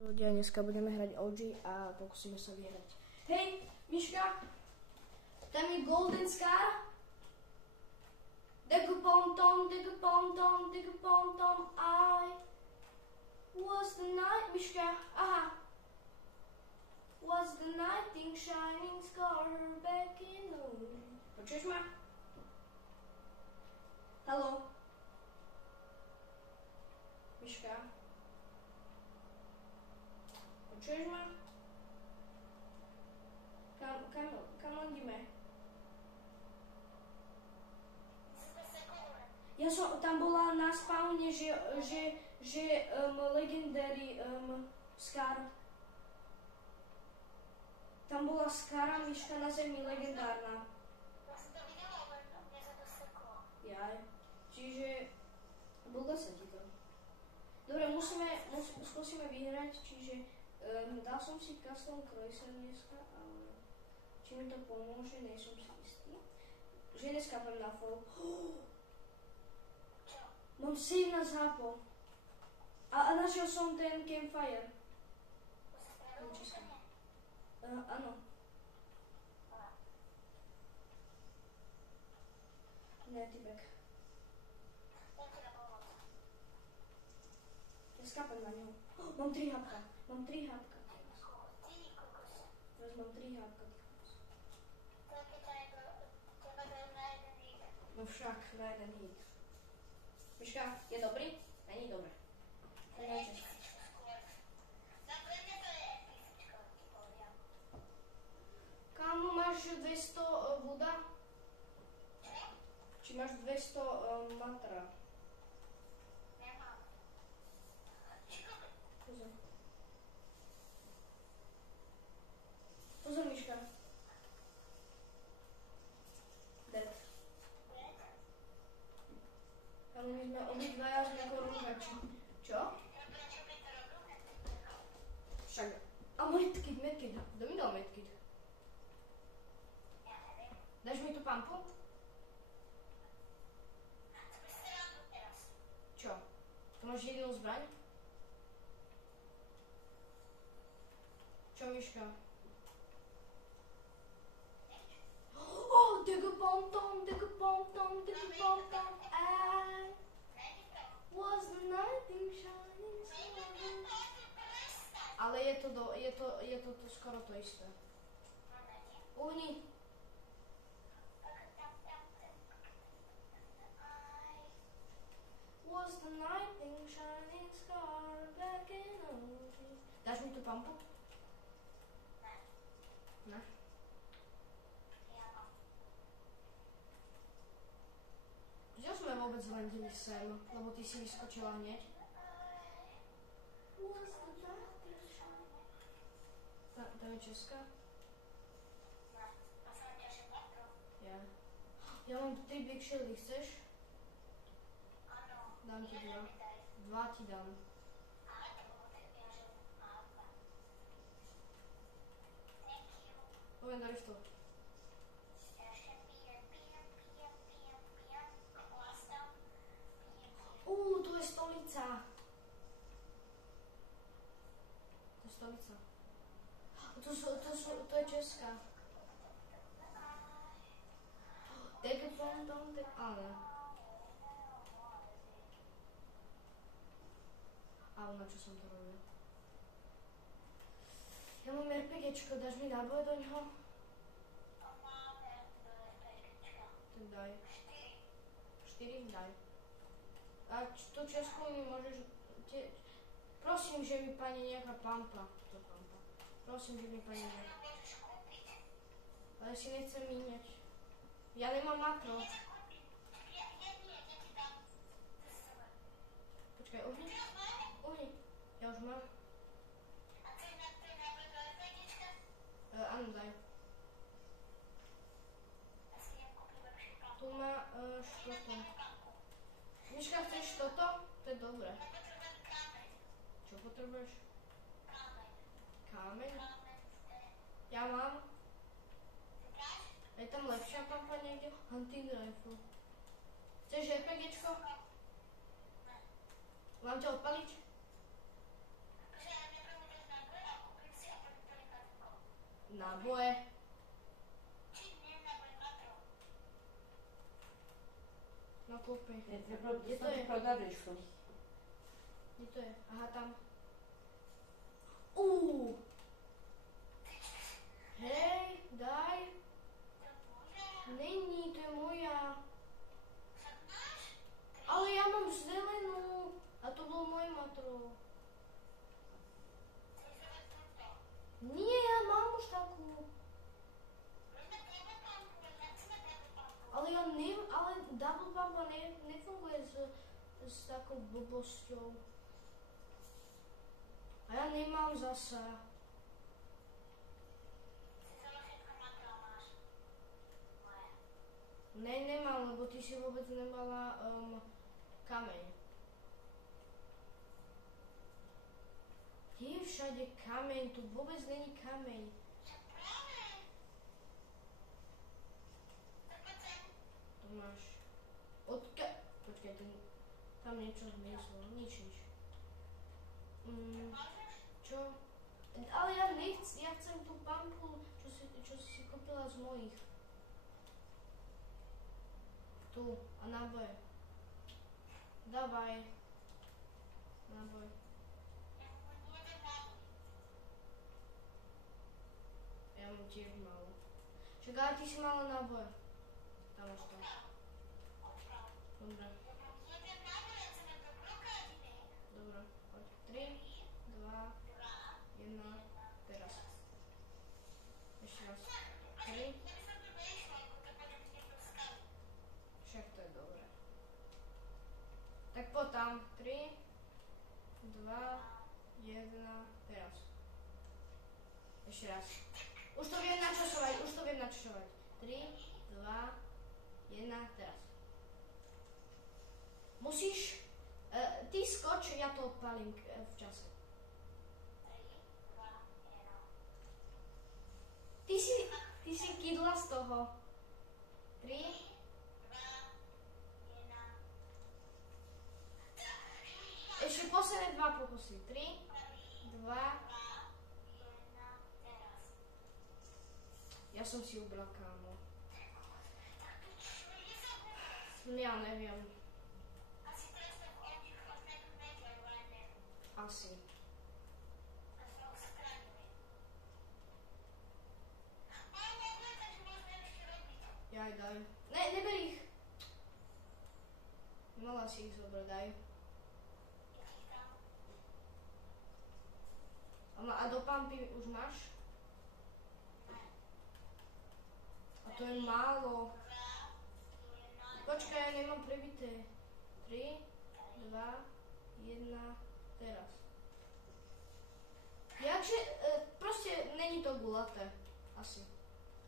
Ľudia, dneska budeme hrať OG a pokúsime sa vyhrať. Hej, Miška, tam je Golden Scar. Digga-pom-tom, digga-pom-tom, digga-pom-tom, I was the night, Miška, aha. Was the nighting shining scar back in the room. Počuješ ma? Haló? Miška? Počuješ ma? Kam landíme? Ja som, tam bola na spawne, že legendary Scar. Tam bola Scara, Miška na zemi, legendárna. Ja som to videla, ale mne sa to seklo. Jaj. Čiže blblo sa ti to. Dobre, skúsime vyhrať, čiže dal som si custom krojser dneska, ale či mi to pomôže, nie som si istý. Že dneska pôjdem na full. Čo? Mám 17 hápov. A našiel som ten campfire. To sa spravilo úplne? Áno. Ne, typek. Dám ti na pomoc. Ja skápem na ňu. Mám 3 hápka. Mám 3 hápka. Ty kokos. Teraz mám 3 hápka. To je keď teba dajú na jeden hit. No však, na jeden hit. Miška, je dobrý? Není dobré. To je epicičko skôr. No pre mňa to je epicičko, ti poviem. Kámo, máš 200 Buda? Čo? Či máš 200 matra? Nemám. Čo? Pozor. Pozor, Miška. Dead. Dead? Kámo, my sme obidvaja z nejakou rúkači. Čo? Ja prečo by to robil? Však. A medkit. Kto mi dal medkit? Ja neviem. Dáš mi tú pampu? To by si rád teraz. Čo? To máš jedinú zbraň? Čo, Miška? Oh, digga-pom-tom, digga-pom-tom, digga-pom-tom, I was the nighting shining star. Ale je to skoro to isté. Uhni. Was the nighting shining star back in OG. Dáš mi tú pampu? Ne. Kde sme vôbec zlendili sem? Lebo ty si vyskočila hneď. To je česká? Ja. Ja mám 3 big shieldy, chceš? Dám ti 2. 2 ti dám. Poviem, dáš to. Tu je stolica. To je stolica. To je česká. Digga-pom-tom, ale. Ale na čo som to robil? Ja mám RPGčko, dáš mi náboje do ňoho? Tak daj. 4? Daj. A tú česku mi môžeš... Prosím, že mi pani nejaká pampa. Prosím, že mi pani nejaká... Ale si nechcem míňať. Ja nemám makro. Počkaj, uhni. Ja už mám. Áno, daj. Tu má toto. Miška, chceš toto? To je dobré. Čo potrebuješ? Kámeň? Ja mám. Je tam lepšia pampa niekde? Hunting rifle. Chceš RPGčko? Mám ťa odpaliť? Že ja Náboje. No kúpi. Kde to je? Prodawniczką. Kde to je? Aha, tam. Hej, daj. Není, to je moja. Ale ja mám zelenú. A to bolo moje matro. Nie, ja mám už takú. Ale ja neviem, ale double bumpa nefunguje s takou blbosťou. A ja nemám zasa. Ne, nemám, lebo ty si vôbec nemala kameň. Kde je všade kameň? Tu vôbec není kameň. To máš. Počkaj, tam niečo zmizlo. Nič. Čo? Ale ja chcem tú pampu, čo si kúpila z mojich. Tu, a náboje. Dávaj. Náboj. Ja mám tiež málo. Však ale ty si mala náboje. Tam ostal. Dobre. Dobre, poď. 3, 2, 1, teraz. Ešte raz. 3. Však to je dobré. Tak poď tam. 3, 2, 1, teraz. Ešte raz. Už to viem načasovať. 3, 2, 1, teraz. Musíš... ty skoč, ja to odpalím v čase. Ty si kydla z toho. 3, 2, 1. Ešte posledné 2 pokusy. 3, 2, 1, teraz. Ja som si ubral, kámo. Ja neviem. Asi. Jaj, daj. Ne, neber ich. Mala si ich zobrať, daj. A do pampy už máš? A to je málo. Počkaj, ja nemám prebité. 3, 2, 1, teraz. Jakže, proste není to gulaté. Asi.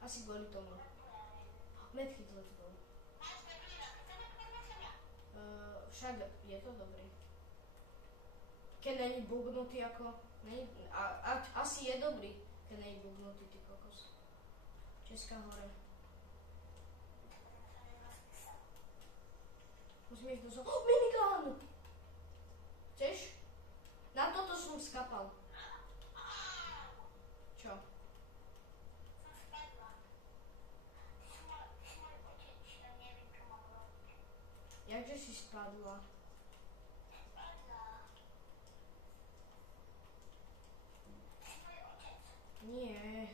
Asi kvôli tomu. Medkit, let's go. Však je to dobrý. Keď není bugnutý ako... asi je dobrý, keď není bugnutý, ty kokos. Česká hore. Musíme ísť do zoo. Minigun! Chceš? Na toto som skapal. Čo? Som spadla. Ty si môj otec, ja neviem, čo mám robiť. Jakže si spadla? Spadla. Si môj otec. Nie.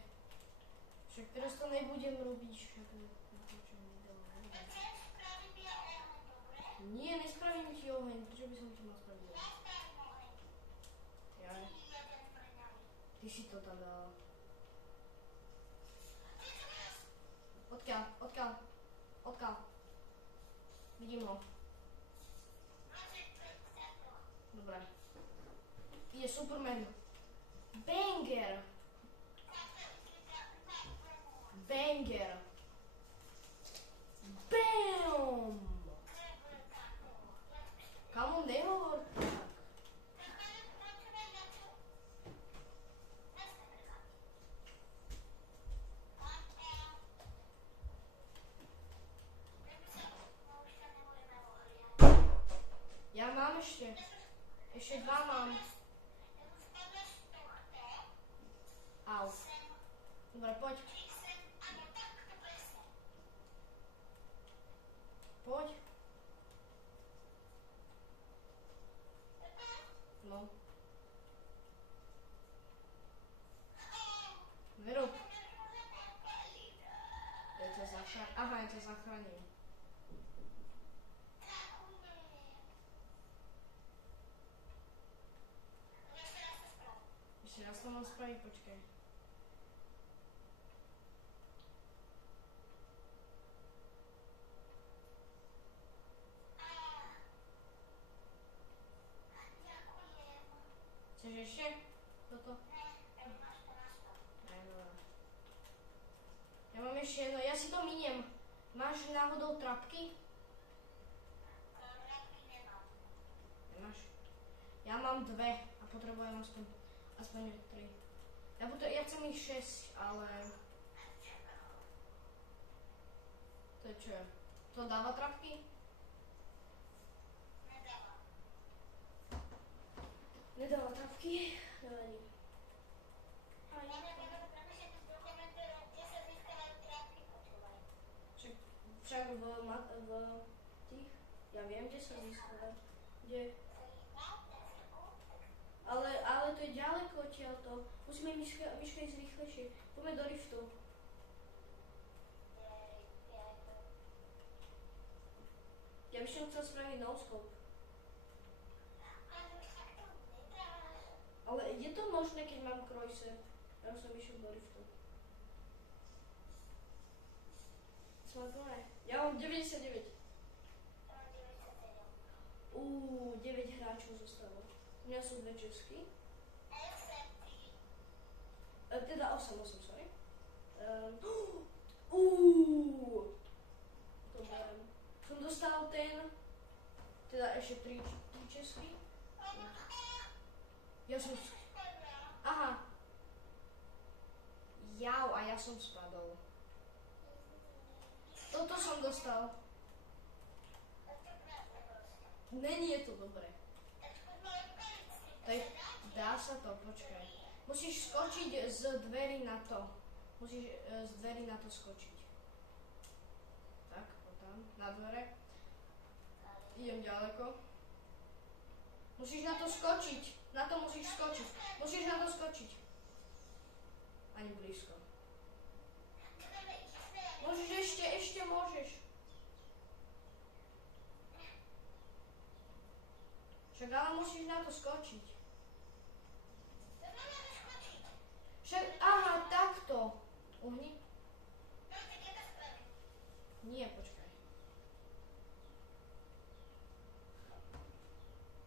Však teraz to nebudem robiť, však natočím video. Chcem spraviť ja oheň, dobre? Nie, nespravím ti oheň, prečo by som ti mal spraviť oheň? Ja spravím oheň. Jaj, Ty jeden mrňavý. ty si to tam dala. Ty to máš? Odkiaľ? Vidím ho. Máš takto. Dobre. Ide Superman. Banger! Banger! Bam! Kamu nehovor tak. Ja mám ešte. Ešte 2 mám. Au. Dobre. Dobre, poď. Áno, tak to presne. Poď. Dobre? No. Veru. Ja ťa zachránim. Aha, ja ťa zachránim. Ešte raz to mám spraviť, počkaj. Chceš ešte? Toto? Aj, no. Ja mám ešte jedno, ja si to miniem. Máš náhodou trapky? Nemáš? Ja mám 2 a potrebujem aspoň 3. Ja chcem ich 6, ale... To je čo? To dáva trapky? Nedáva trapky? Nevadí. Však v tých... Ja viem, kde sa získava. Kde? Ale to je ďaleko odtiaľto. Musíme Miška ísť rýchlejšie. Poďme do riftu. Ja by som chcel spraviť no-scope. Ale je to možné, keď mám krojser? Ja som išiel do riftu. Ja mám 99. 9 hráčov zostalo. U mňa sú 2 česky. Teda 8, sorry. To berem. Som dostal teda ešte 3 česky. Ja som... Aha. Jau, a ja som spadol. Toto som dostal. Není je to dobré. Dá sa to, počkaj. Musíš skočiť z dverí na to. Musíš z dverí na to skočiť. Tak, poď tam, na dvere. Idem ďaleko. Musíš na to skočiť. Na to musíš skočiť. Musíš na to skočiť. Ani blízko. Môžeš ešte môžeš. Však ale musíš na to skočiť. Však, aha, takto. Uhni. Nie, počkaj.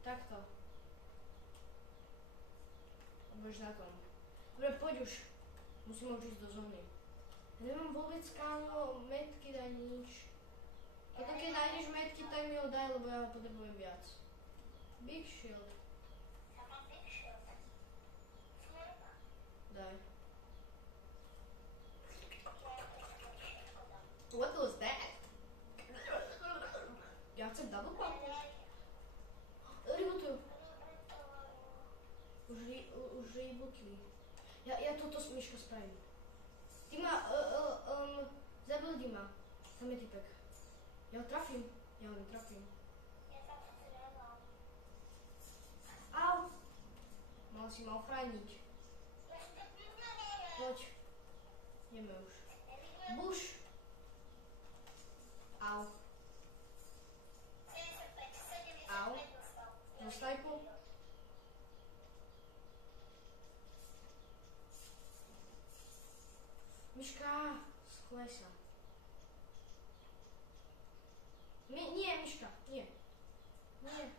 Takto. A budeš na tom. Dobre, poď už. Musíme už ísť do zóny. Ja nemám vôbec, kámo, medkit ani nič. Potom keď nájdeš medkit, tak mi ho daj, lebo ja ho potrebujem viac. Big shield. Ja mám big shield. Daj. What was that? Ja chcem double pump. Rebootujú. Už rebootli. Ja toto Miška spravím. Ty ma, zabuildi ma. Tam je typek. Ja ho trafím. Ja ho netrafím. Au! Mal si ma ochrániť. Poď. Ideme už. Buš. Au. Au. Do snajpu. Miška, schovaj sa. Nie, Miška, nie. Nie.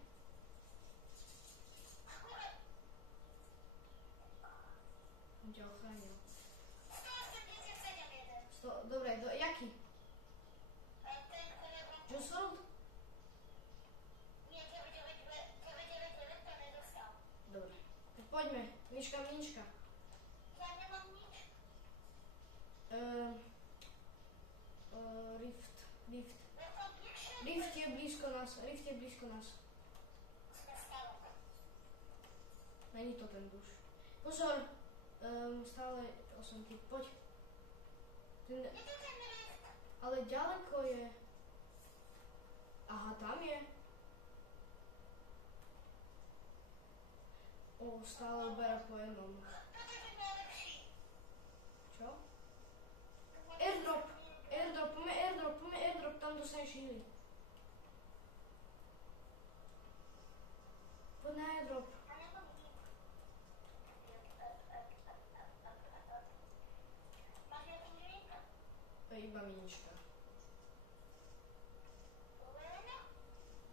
On ťa ochránil. Dobre, jaký? Juiceworld? Nie, 999 to nedostal. Dobre. Tak poďme. Miška. Ja nemám nič. Rift. Rift je blízko nás. Není to ten duš. Pozor. Stále 8 typ. Poď. Ten, Je to ten list. ale ďaleko je. Aha, tam je. Stále ubera po jednom. Toto je ten najlepší. Čo? Airdrop, poďme airdrop, tam dostaneš healy. Poď na airdrop. A nebo vidím. Máš nejaký drink? To je iba minička. Povoleno?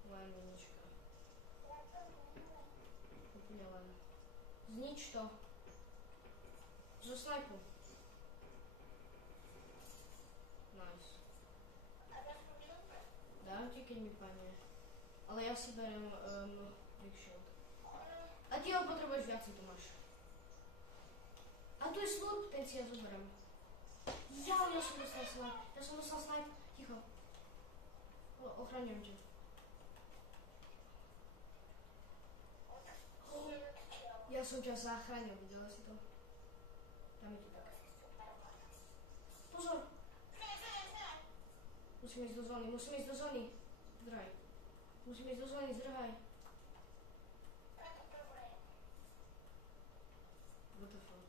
Len minička. Ja to neviem. Úplne len. Znič to. Zo snajpu. Nice. A dáš mi drink? Dám ti, keď mi padne. Ale ja si berem Big Shield. A ty ho potrebuješ viacej, to máš. A tu je slurp, ten si ja zoberiem. Ja som dostal snipe. Ticho. Ochraňujem ťa. Ja som ťa zachránil, videla si to? Dáme ti tak. Pozor! Musíme ísť do zóny. Zdrhaj. Musíme ísť do zóny, zdrhaj. What the fuck?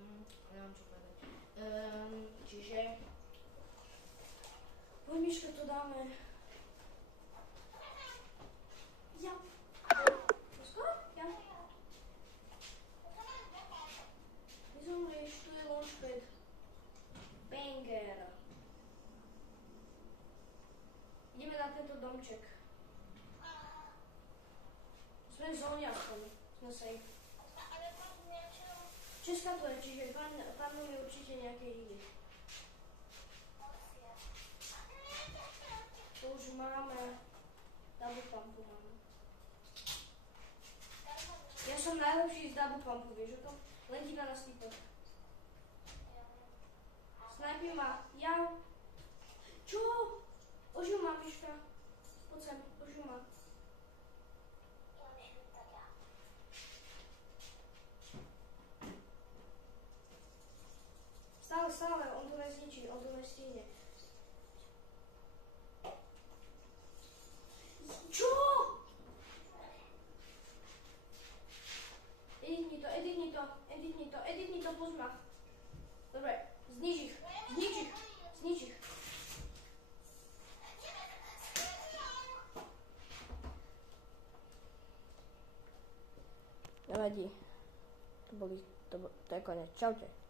Neviem čo povedať. Čiže... Poď Miška, to dáme. Ja. To skoro? Ja. Nezomrieš, tu je launchpad. Banger. Ideme na tento domček. Sme v zóne aspoň. Sme safe. Česká to je, čiže padnú mi určite nejaké hily. To už máme. Double pumpu máme. Ja som najlepší z double pumpu, vieš o tom? Len ti na sniper. Snajpi ma. Jau. Čo? Ožil ma, Miška. Poď sem, ožil ma. Stále, on to nezničí, on to nestihne. Čo? Editni to, poď ma. Dobre, znič ich. Nevadí. To je konec. Čaute.